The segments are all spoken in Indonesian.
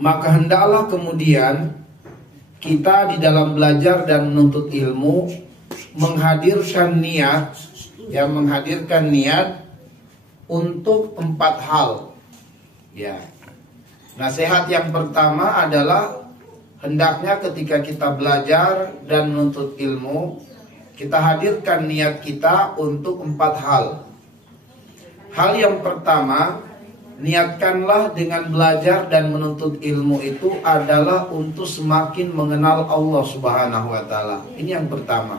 Maka hendaklah kemudian kita di dalam belajar dan menuntut ilmu menghadirkan niat, untuk 4 hal. Ya. Nasihat yang pertama adalah hendaknya ketika kita belajar dan menuntut ilmu, kita hadirkan niat kita untuk 4 hal. Hal yang pertama, niatkanlah dengan belajar dan menuntut ilmu itu adalah untuk semakin mengenal Allah Subhanahu wa taala. Ini yang pertama.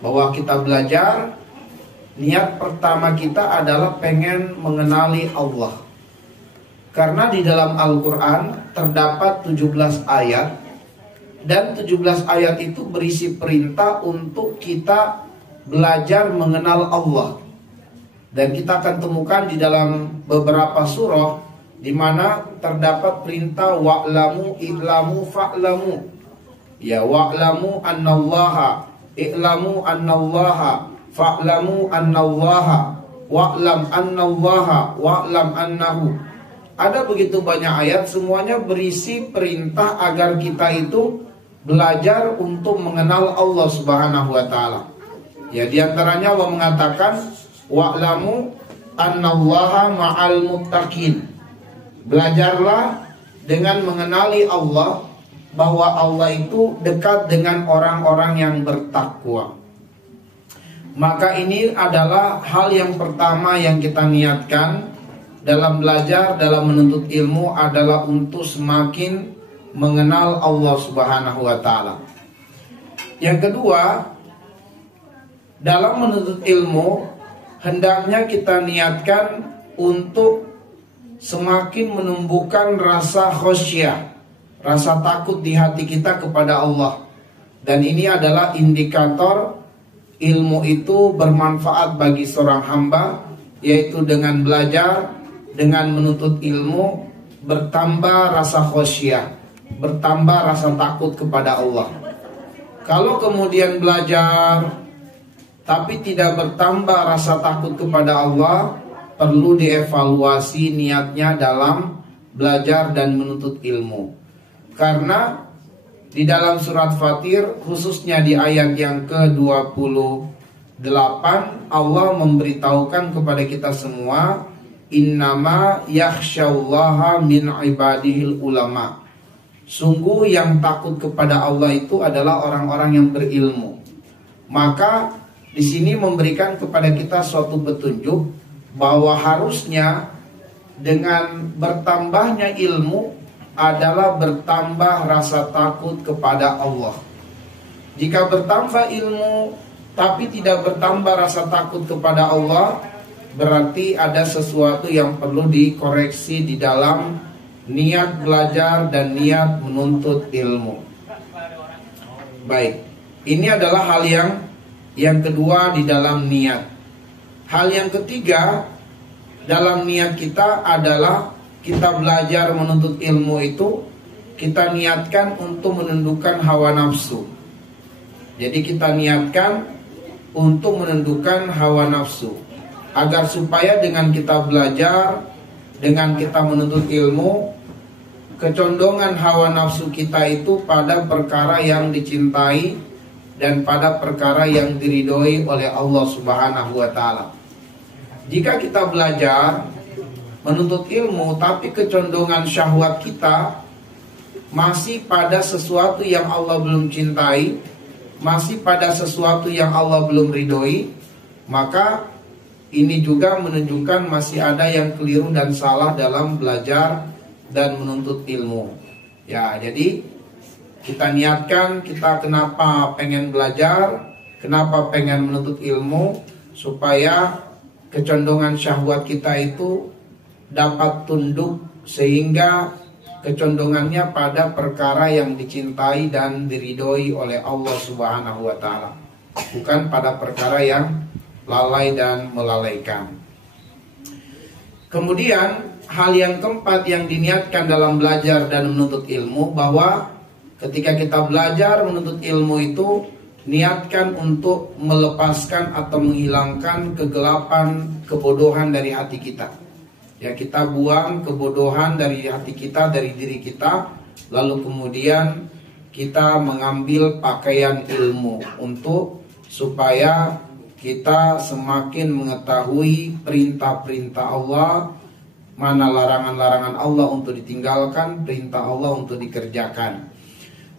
Bahwa kita belajar, niat pertama kita adalah pengen mengenali Allah. Karena di dalam Al-Quran terdapat 17 ayat, dan 17 ayat itu berisi perintah untuk kita belajar mengenal Allah. Dan kita akan temukan di dalam beberapa surah di mana terdapat perintah wa'lamu i'lamu fa'lamu. Ya, wa'lamu annallaha, i'lamu annallaha, fa'lamu annallaha, wa'lam annallaha, wa'lam annahu. Ada begitu banyak ayat, semuanya berisi perintah agar kita itu belajar untuk mengenal Allah Subhanahu wa taala. Ya, di antaranya Allah mengatakan wa'lamu annallaha ma'al muttaqin. Belajarlah dengan mengenali Allah, bahwa Allah itu dekat dengan orang-orang yang bertakwa. Maka ini adalah hal yang pertama yang kita niatkan dalam belajar, dalam menuntut ilmu, adalah untuk semakin mengenal Allah Subhanahu wa taala. Yang kedua, dalam menuntut ilmu hendaknya kita niatkan untuk semakin menumbuhkan rasa khasyah, rasa takut di hati kita kepada Allah. Dan ini adalah indikator ilmu itu bermanfaat bagi seorang hamba, yaitu dengan belajar, dengan menuntut ilmu, bertambah rasa khasyah, bertambah rasa takut kepada Allah. Kalau kemudian belajar tapi tidak bertambah rasa takut kepada Allah, perlu dievaluasi niatnya dalam belajar dan menuntut ilmu. Karena di dalam surat Fatir, khususnya di ayat yang ke-28, Allah memberitahukan kepada kita semua, innama yakhsyallaha min ibadihil ulama. Sungguh yang takut kepada Allah itu adalah orang-orang yang berilmu. Maka di sini memberikan kepada kita suatu petunjuk bahwa harusnya dengan bertambahnya ilmu adalah bertambah rasa takut kepada Allah. Jika bertambah ilmu tapi tidak bertambah rasa takut kepada Allah, berarti ada sesuatu yang perlu dikoreksi di dalam niat belajar dan niat menuntut ilmu. Baik, ini adalah hal yang kedua di dalam niat. Hal yang ketiga dalam niat kita adalah kita belajar menuntut ilmu itu kita niatkan untuk menundukkan hawa nafsu. Jadi kita niatkan untuk menundukkan hawa nafsu, agar supaya dengan kita belajar, dengan kita menuntut ilmu, kecondongan hawa nafsu kita itu pada perkara yang dicintai dan pada perkara yang diridhoi oleh Allah Subhanahu wa taala. Jika kita belajar menuntut ilmu tapi kecondongan syahwat kita masih pada sesuatu yang Allah belum cintai, masih pada sesuatu yang Allah belum ridhoi, maka ini juga menunjukkan masih ada yang keliru dan salah dalam belajar dan menuntut ilmu. Ya, jadi kita niatkan, kita kenapa pengen belajar, kenapa pengen menuntut ilmu, supaya kecondongan syahwat kita itu dapat tunduk, sehingga kecondongannya pada perkara yang dicintai dan diridhoi oleh Allah Subhanahu wa taala, bukan pada perkara yang lalai dan melalaikan. Kemudian hal yang keempat yang diniatkan dalam belajar dan menuntut ilmu, bahwa ketika kita belajar menuntut ilmu itu niatkan untuk melepaskan atau menghilangkan kegelapan, kebodohan dari hati kita. Ya, kita buang kebodohan dari hati kita, dari diri kita, lalu kemudian kita mengambil pakaian ilmu untuk supaya kita semakin mengetahui perintah-perintah Allah, mana larangan-larangan Allah untuk ditinggalkan, perintah Allah untuk dikerjakan.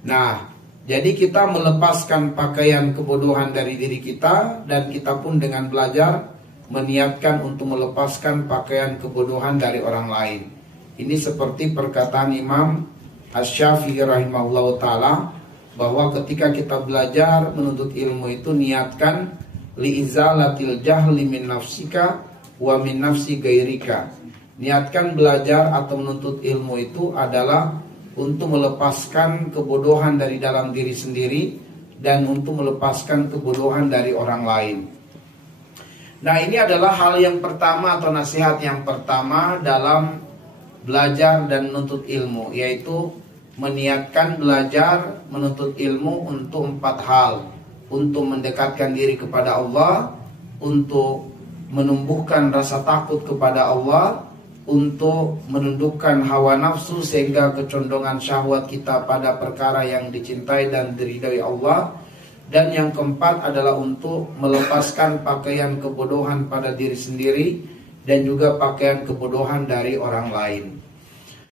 Nah, jadi kita melepaskan pakaian kebodohan dari diri kita, dan kita pun dengan belajar meniatkan untuk melepaskan pakaian kebodohan dari orang lain. Ini seperti perkataan Imam Asy-Syafi'i rahimahullah ta'ala, bahwa ketika kita belajar menuntut ilmu itu niatkan li'izalatil jahli min nafsika wa min nafsi gairika. Niatkan belajar atau menuntut ilmu itu adalah untuk melepaskan kebodohan dari dalam diri sendiri dan untuk melepaskan kebodohan dari orang lain. Nah, ini adalah hal yang pertama atau nasihat yang pertama dalam belajar dan menuntut ilmu, yaitu meniatkan belajar menuntut ilmu untuk 4 hal. Untuk mendekatkan diri kepada Allah, untuk menumbuhkan rasa takut kepada Allah, untuk menundukkan hawa nafsu sehingga kecondongan syahwat kita pada perkara yang dicintai dan diridhai Allah, dan yang keempat adalah untuk melepaskan pakaian kebodohan pada diri sendiri dan juga pakaian kebodohan dari orang lain.